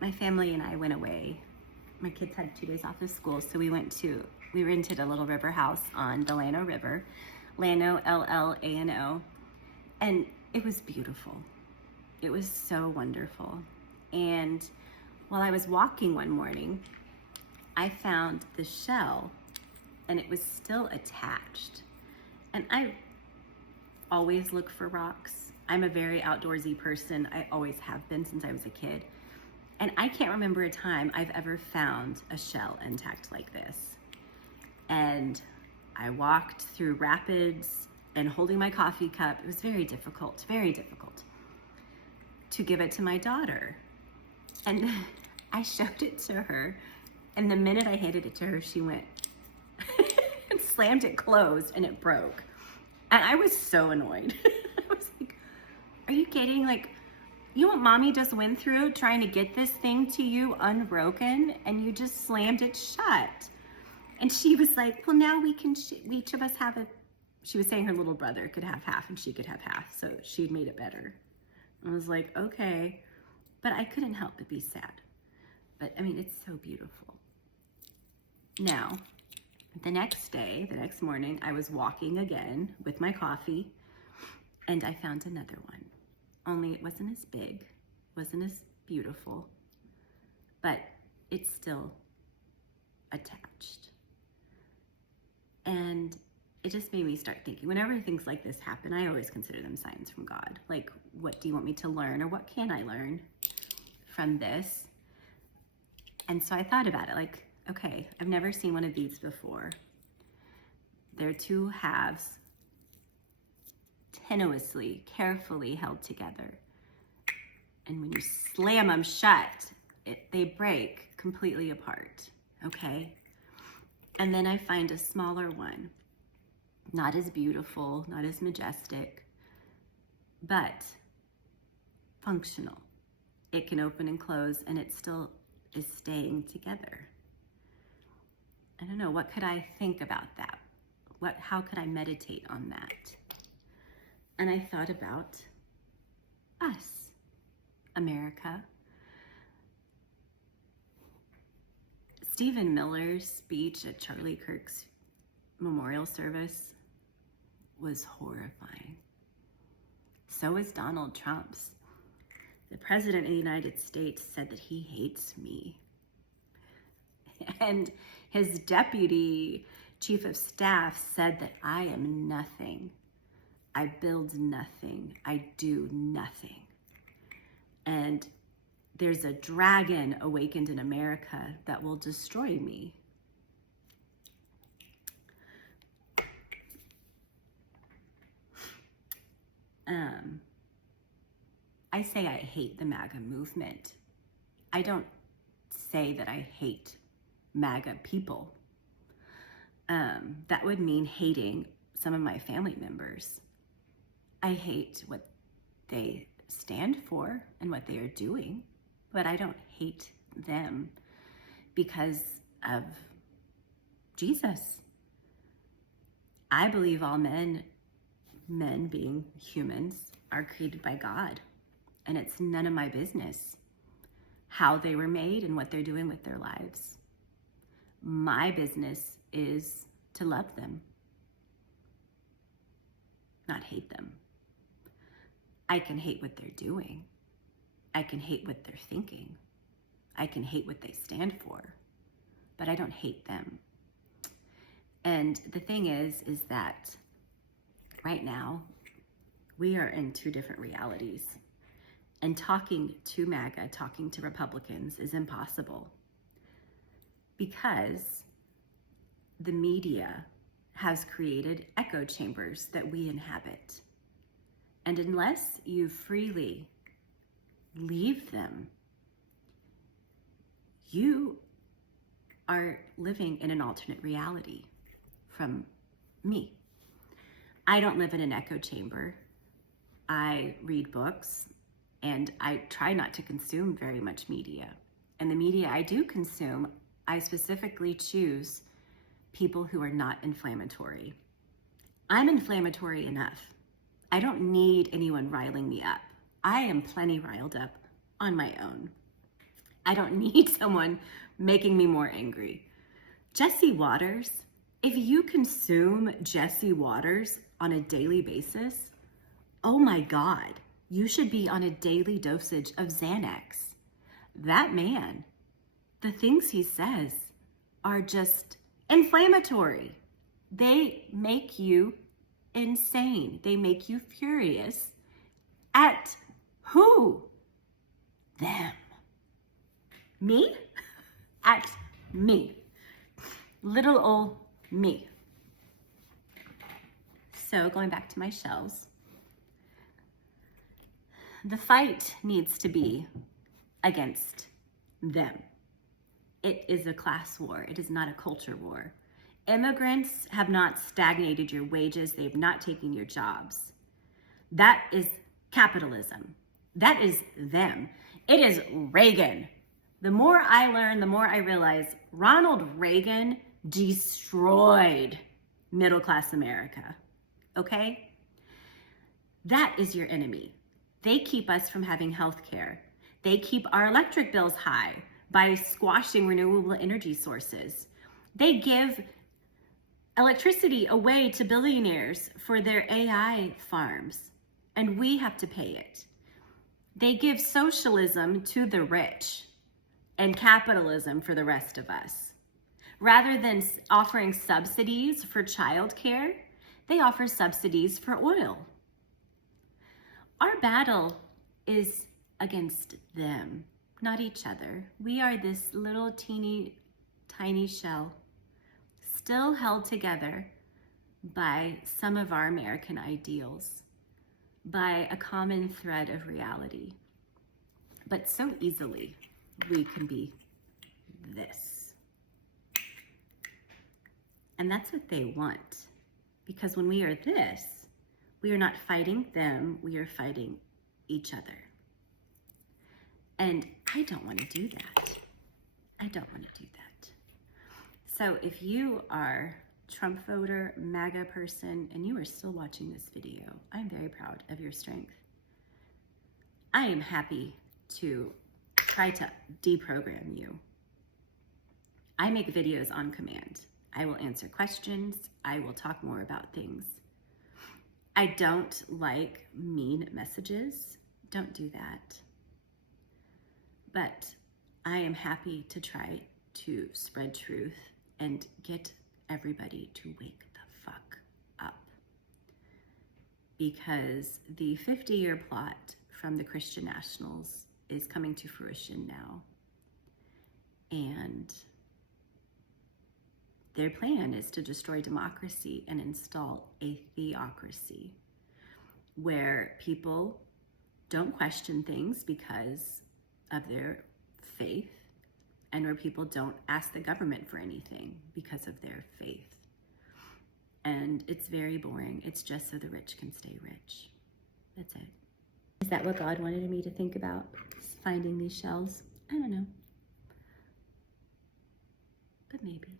my family and I went away. My kids had 2 days off of school, so we rented a little river house on the Llano River, Llano, Llano, and it was beautiful. It was so wonderful. And while I was walking one morning, I found the shell and it was still attached. And I always look for rocks. I'm a very outdoorsy person. I always have been since I was a kid. And I can't remember a time I've ever found a shell intact like this. And I walked through rapids and holding my coffee cup. It was very difficult to give it to my daughter. And I showed it to her. And the minute I handed it to her, she went and slammed it closed and it broke. And I was so annoyed. I was like, are you kidding? Like, you know what mommy just went through trying to get this thing to you unbroken, and you just slammed it shut. And she was like, well, now we each of us have she was saying her little brother could have half and she could have half. So she'd made it better. I was like, okay. But I couldn't help but be sad. But I mean, it's so beautiful. Now, the next morning, I was walking again with my coffee and I found another one. Only it wasn't as big, wasn't as beautiful, but it's still attached. And it just made me start thinking, whenever things like this happen, I always consider them signs from God. Like, what do you want me to learn, or what can I learn from this? And so I thought about it, like, okay, I've never seen one of these before. They're two halves, tenuously, carefully held together. And when you slam them shut, they break completely apart, okay? And then I find a smaller one, not as beautiful, not as majestic, but functional. It can open and close, and it still is staying together. I don't know, what could I think about that? How could I meditate on that? And I thought about us, America. Stephen Miller's speech at Charlie Kirk's memorial service was horrifying. So is Donald Trump's. The President of the United States said that he hates me. And his deputy chief of staff said that I am nothing. I build nothing. I do nothing. And there's a dragon awakened in America that will destroy me. I say I hate the MAGA movement. I don't say that I hate MAGA people. That would mean hating some of my family members. I hate what they stand for and what they are doing, but I don't hate them because of Jesus. I believe all men being humans, are created by God, and it's none of my business how they were made and what they're doing with their lives. My business is to love them, not hate them. I can hate what they're doing. I can hate what they're thinking. I can hate what they stand for, but I don't hate them. And the thing is that right now, we are in two different realities. And talking to MAGA, talking to Republicans is impossible because the media has created echo chambers that we inhabit. And unless you freely leave them, you are living in an alternate reality from me. I don't live in an echo chamber. I read books and I try not to consume very much media. And the media I do consume, I specifically choose people who are not inflammatory. I'm inflammatory enough. I don't need anyone riling me up. I am plenty riled up on my own. I don't need someone making me more angry. Jesse Waters, if you consume Jesse Waters on a daily basis, oh my God, you should be on a daily dosage of Xanax. That man, the things he says are just inflammatory. They make you insane. They make you furious at who? Them. Me? At me. Little old me. So going back to my shells, the fight needs to be against them. It is a class war. It is not a culture war. Immigrants have not stagnated your wages. They have not taken your jobs. That is capitalism. That is them. It is Reagan. The more I learn, the more I realize Ronald Reagan destroyed middle-class America, okay? That is your enemy. They keep us from having health care. They keep our electric bills high by squashing renewable energy sources. They give electricity away to billionaires for their AI farms, and we have to pay it. They give socialism to the rich and capitalism for the rest of us. Rather than offering subsidies for childcare, they offer subsidies for oil. Our battle is against them, not each other. We are this little teeny tiny shell, still held together by some of our American ideals, by a common thread of reality. But so easily we can be this. And that's what they want. Because when we are this, we are not fighting them, we are fighting each other. And I don't want to do that. I don't want to do that. So if you are Trump voter, MAGA person, and you are still watching this video, I'm very proud of your strength. I am happy to try to deprogram you. I make videos on command. I will answer questions. I will talk more about things. I don't like mean messages. Don't do that. But I am happy to try to spread truth and get everybody to wake the fuck up. Because the 50-year plot from the Christian Nationals is coming to fruition now. And their plan is to destroy democracy and install a theocracy where people don't question things because of their faith, and where people don't ask the government for anything because of their faith. And it's very boring. It's just so the rich can stay rich. That's it. Is that what God wanted me to think about? Finding these shells? I don't know. But maybe.